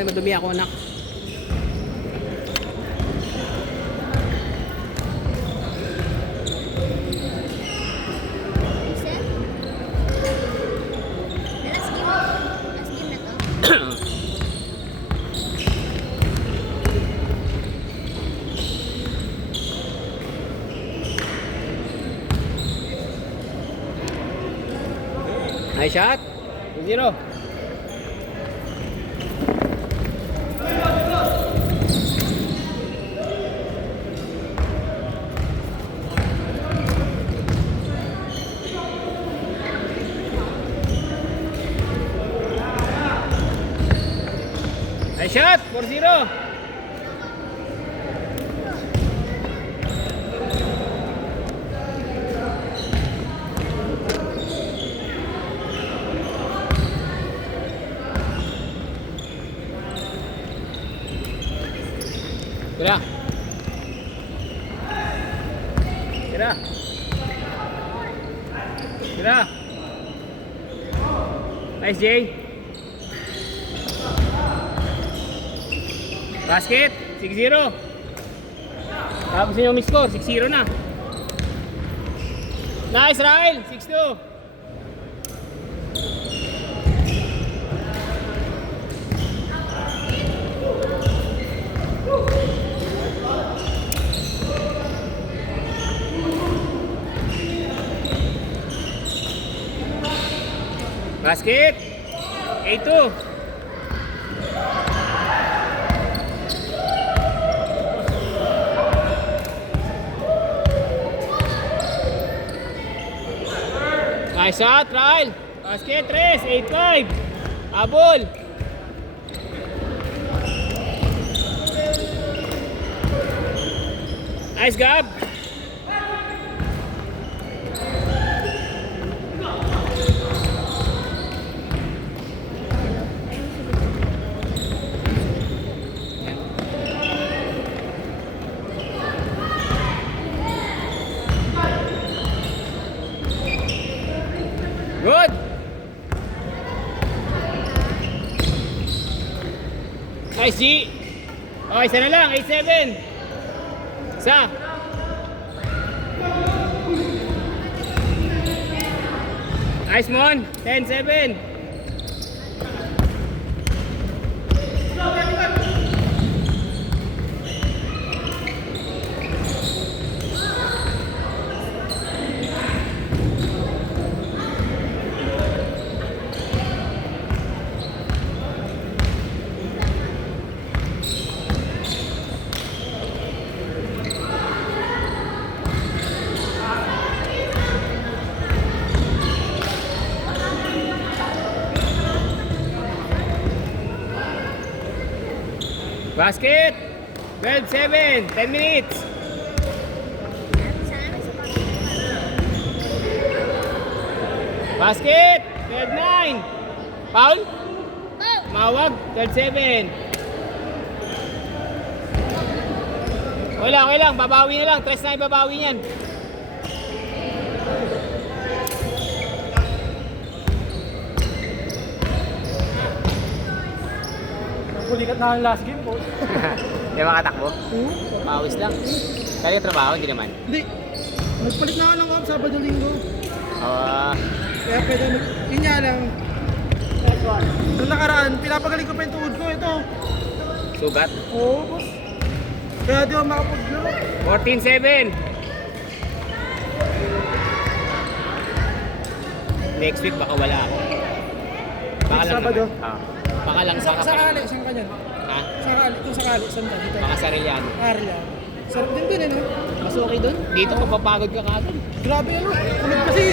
Baka madumi ako, anak. Nice shot. 2-0. Nice shot. 4-0. Tira. Tira. Tira. Nice, Jay. Basket. 6-0. Tapos yung mix score. 6-0 na. Nice, Rael. 6-2. Basket. 8-2. Nice shot, Rael. Basket 3, 8-5. Abol. Nice, Gab. Good. Nice, G. Okay, isa na lang. 8-7. Isa. Nice, Mon. 10-7. Basket. 12-7. 10 minutes. Basket. 12-9. Foul? Mawag. 12-7. Okay lang. Babawi na lang. Tres na ibabawi niyan. Kulikat na ang last game po. Di makatakbo? Pawis lang. Kaya trabaho, hindi naman. Hindi. Nagpalit na ako ng off Sabado Linggo. Kaya Pwede yun nga lang. Nung nakaraan, pinapagaling ko pa yung tuhod ko. Ito. sugat. Oo, boss. Kaya di ako makapaglaro. 14-7. Next week baka wala. Baka lang Sabado? Baka lang baka Sakali, saan ka dyan? Ha? Sakali, kung sakali, saan ka dito? Baka Sarian. Arya. Sarap din dun, no? Mas okay doon? Dito mapapagod ka kagad. Grabe ano, ulit kasi.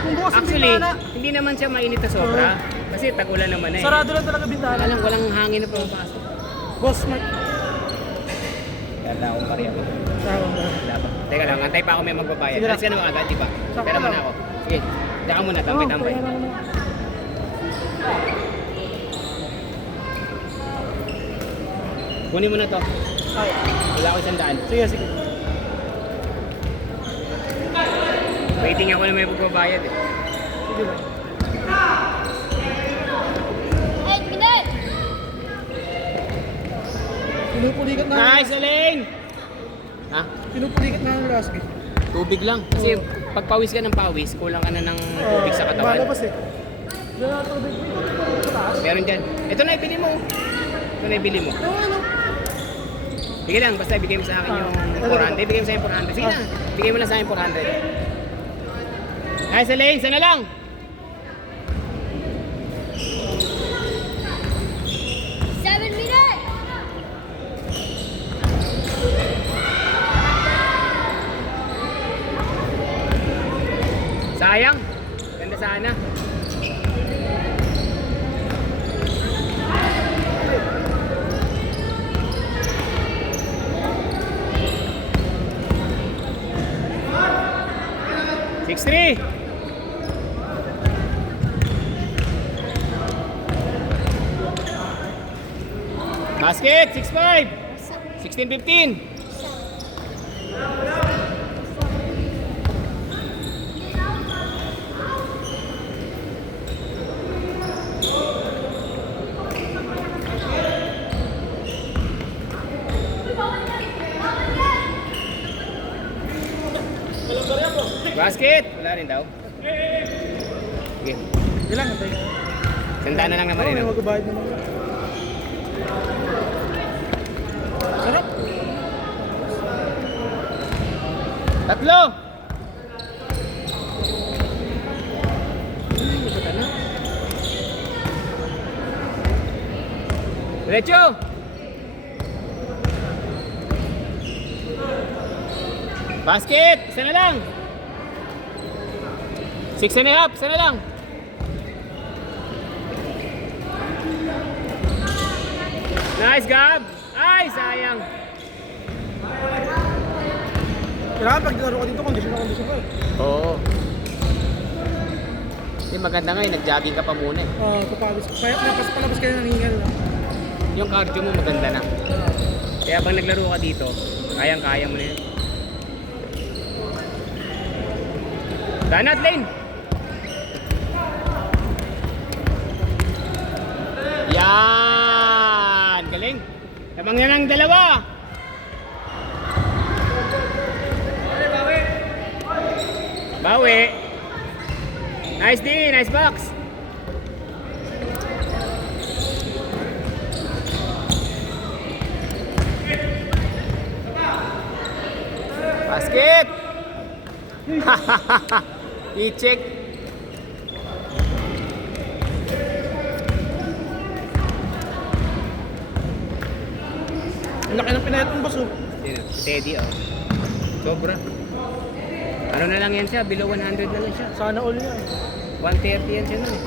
Kung bukas yung Actually, bintana. hindi naman siya mainit na sobra. Kasi tag-ulan naman eh. Sarado lang talaga bintana. Walang hangin na pumapasok. Boss, Mark. Kaya na akong pariya ko. Tama mo. Teka lang, antay pa ako may magbabayad. Sige lang. Alis ka naman agad, di ba? Sakto Pera muna lang. ako. Sige, diyan ka muna, tambay-tambay. Kunin mo na to. Wala ako 100. Sige, sige. Waiting ako na may magbabayad eh. Sige ba? 8 minutes! Pinupulikat na. Nice, Elaine! Ha? Pinupulikat na ng last game. Tubig lang. Kasi pag pawis ka ng pawis, kulang ka na ng tubig sa katawan. Malabas eh. Diyan na tubig. Sa taas. Meron dyan. Ito na ibili mo. Ito na ibili mo. Yung ano? Sige lang, basta ibigay mo sa akin yung 400. Ibigay mo sa akin 400. Sige na, ibigay mo lang sa akin 400. Nice, Elaine. Sana lang. Sayang. Ganda sana. Six three. Basket 6-5. 16-15. Basket! Wala rin daw. Sige. Hindi lang. Ito yung... Sandaan na lang naman May rin. magbabayad naman. Sarap. Tatlo! Ito ka na. Diretso! Basket! Isa na lang! 6.5! Isa na lang! Nice, Gab! Ay, sayang! Kailangan pag dinaro ka dito, kondisyon ka eh. Oo. Hindi maganda nga nag-jogging ka pa muna eh. Oo, kapagos. Kaya palabas kayo ng hingal na. Yung cardio mo maganda na. Kaya pag naglaro ka dito, kayang-kaya mo na yun. Danat lane! Yan! Galing! Tabang na ng dalawa! Bawi! Nice D! Nice box! Basket! I-check. Ang laki ng pinayat ng baso. Steady oh. Sobra. Ano na lang yan siya? Below 100 na lang siya. Sana all niya. 130 yan siya nun eh.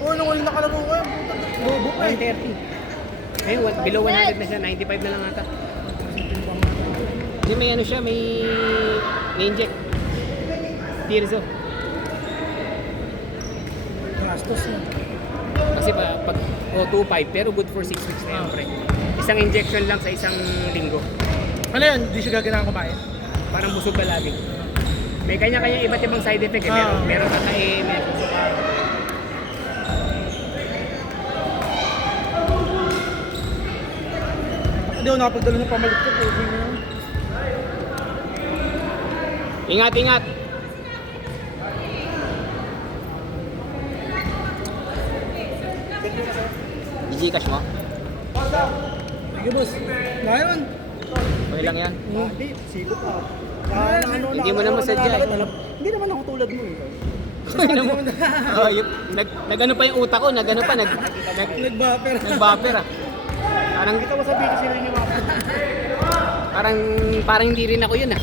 Oo, nung all nakalaro ko yan. Bobo ka eh. 130. Ngayon, below 100 na siya. 95 na lang ata. Hindi may ano siya, may inject. Tirzo. Gastos na. Kasi pag 2.5 pero good for 6 weeks na yan, pre. Isang injection lang sa isang linggo. Ano yan? Di siya gaganang kumain? Parang busog ka lagi. May kanya-kanya iba't ibang side effect eh. Meron kakain, may busog ka. Hindi ako nakapagdala ng pamalit ko. Ingat, ingat! Gcash mo? Sige boss. Ngayon. Okay lang yan. Hindi, sigo pa. Hindi mo naman sadya eh. Hindi naman ako tulad mo eh. Ano mo? Oh, nag-ano pa yung utak ko, nag-ano pa, Nag-buffer. nag-buffer ah. Parang, Kita mo sa video sila yung mga parang hindi rin ako yun ah.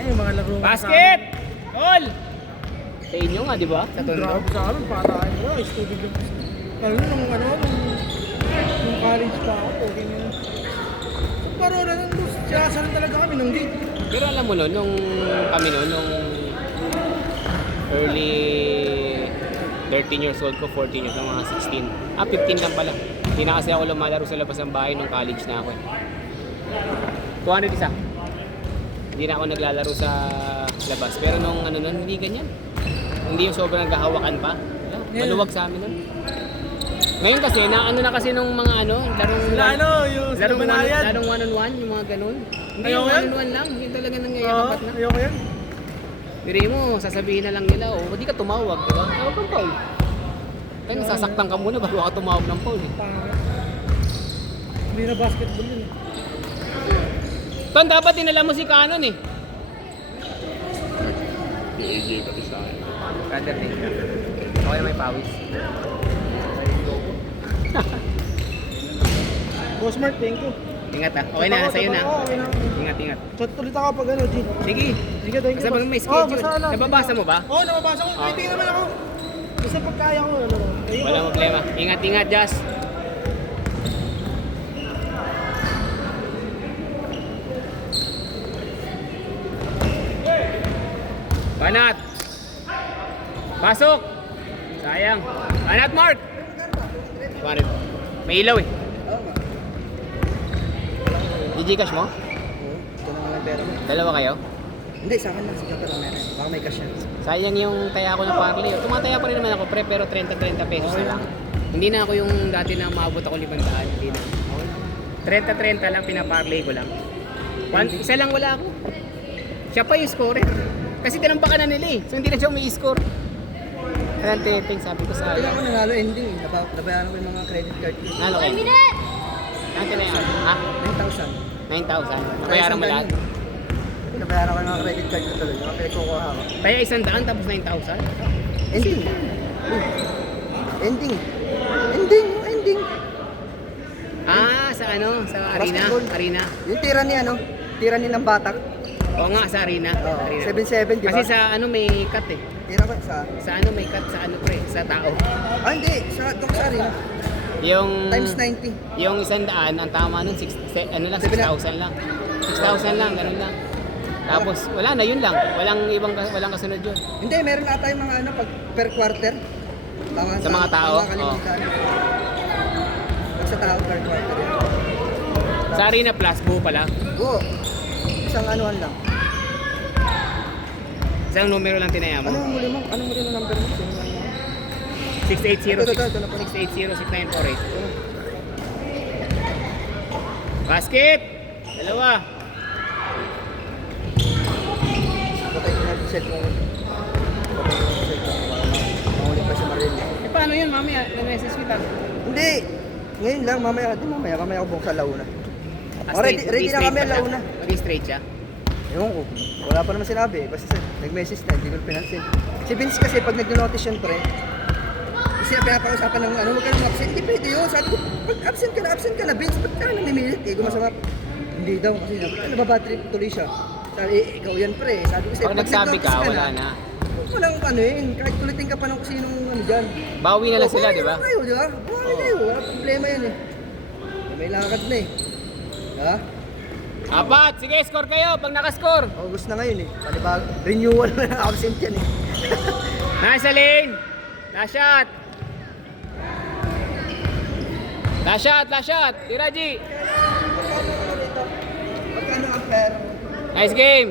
Ay, mga laro. Basket! All! Sa inyo nga, di ba? Sa Tondo. Grabe sa amin, patayin ko. Ay, stupid yung... Lalo nung ano, nung college pa ako. Okay na. Paro na nang boss. Siyasaran talaga kami ng gate. Pero alam mo no, nung kami no, nung early 13 years old ko, 14 years old, mga 16. 15 lang pala. Hindi na kasi ako lumalaro sa labas ng bahay nung college na ako eh. 200 isa. Hindi na ako naglalaro sa labas. Pero nung ano nun, hindi ganyan. Hindi yung sobrang naghahawakan pa. Maluwag sa amin nun. Ngayon kasi, naano na kasi nung mga ano, Sila ano, yung sila banayan. larong one-on-one, yung mga ganun. Hindi, Ayoko yung yan. one-on-one lang. Yung talaga Oo, nangyayakapat na. ayoko yan. Biri mo, sasabihin na lang nila, oh, di ka tumawag, di ba? Tawag kang foul. Kaya nasasaktan ka muna bago ka tumawag ng foul. Eh. Pangit. Hindi na basketball yun eh. Ton, dapat dinala mo si Canon eh. AJ pati sa akin. Brother din ka. Okay na may pawis. Boss Mark, thank you. Ingat ah. Okay na, sa'yo na. Oo, okay na. Ingat, ingat. Chat ulit ako pag ano, G. Sige. Sige, thank you. Basta boss. pag may Oo, schedule. basta ano. Nababasa mo ba? Oo, nababasa ko. Ah. Waiting naman ako. Basta pag kaya ko, ano. Thank you, Wala boss. problema. Ingat, ingat, Jazz. Banat. Pasok. Sayang. Banat, Mark. Banat. May ilaw eh. Gcash mo? Oo, ito naman ang pera mo. Dalawa kayo? Hindi, sa akin lang. Sige, pero meron. Baka may cash yan. Sayang yung taya ko ng parley. Tumataya pa rin naman ako pre, pero 30-30 pesos na lang. Hindi na ako yung dati na maabot ako 500. Hindi na. 30-30 lang, pinaparley ko lang. Isa lang wala ako. Siya pa yung scorer. Kasi tinampakan na nila eh. So hindi na siya may score. Kaya titing sabi ko sa Tingnan ko nanalo ending. Nabayaran ko yung mga credit card ko. Nalo kayo? Nanti na yan. Ha? 9,000. 9,000. Nabayaran mo lahat? Nabayaran ko yung mga credit card ko tuloy. Yung mga pinagkukuha ko. Kaya 100 tapos 9,000? Ending. Ending. Ending. Ending. Ah, sa ano? Sa arena? Basketball. Arena? Yung tira ni ano? Tira ni ng batak. Oo nga, sa arena. Oo. Arena. 7-7, di ba? Kasi sa ano may cut eh. Tira ko sa... Sa ano may cut, sa ano pre, sa tao. Ah, hindi. Doon sa arena. Yung Times 90. yung 100 ang tama nun 6,000 lang. 6,000 lang, ganun lang. Tapos wala na yun lang. Walang kasunod yun. Hindi, meron ata yung mga ano, pag per quarter. Tama, Sa mga tao? Nakakalimutan. Pag sa tao, per quarter yun. Sa Arena Plus, buo pala. Oo. Isang anuhan lang. Isang numero lang tinaya mo. Anong muli mo? Anong muli mo number mo? Sino lang mo? 6806 Ito na pala. 6806-9448. Basket! Dalawa. Patay ko na yung set mo. Patay ko na yung set mo. Mahuli pa si Maril. Eh paano yun, mami? Na-message kita. Hindi! Ngayon lang, mamaya. Di mamaya. Mamaya ako buksan launa. Ah, Oh, ready straight na kami pa siya? launa. Maging straight siya. Ewan ko. Wala pa naman sinabi. Basta nag-message na. Hindi ko pinansin. Si Vince kasi pag nag-notice yun, pre, kasi pinapausapan ng ano, huwag ka nang absent. Hindi pwede yun. Sabi ko, pag absent ka na, Vince, ba't ka namimilit? Eh, gumasama. Hindi daw. Kasi ano ba, bad trip tuloy siya. Sabi, ikaw yan, pre. Sabi ko sa'yo, Pag nagsabi ka, nag-notice wala na. Huwag mo lang ano yun. Kahit kulitin ka pa ng kusinong ano dyan. Bawi na lang sila, bawi di ba? naman kayo, di ba? Bawi kayo. Wala problema yan eh. May lakad na eh. Ha? Apat! Sige, score kayo pag nakascore. August na ngayon eh. Panibag, renewal na ng absent yan eh. Nasa lane! Last shot! Last shot! Last shot! Tira, G! Magkano ang pera? Nice game!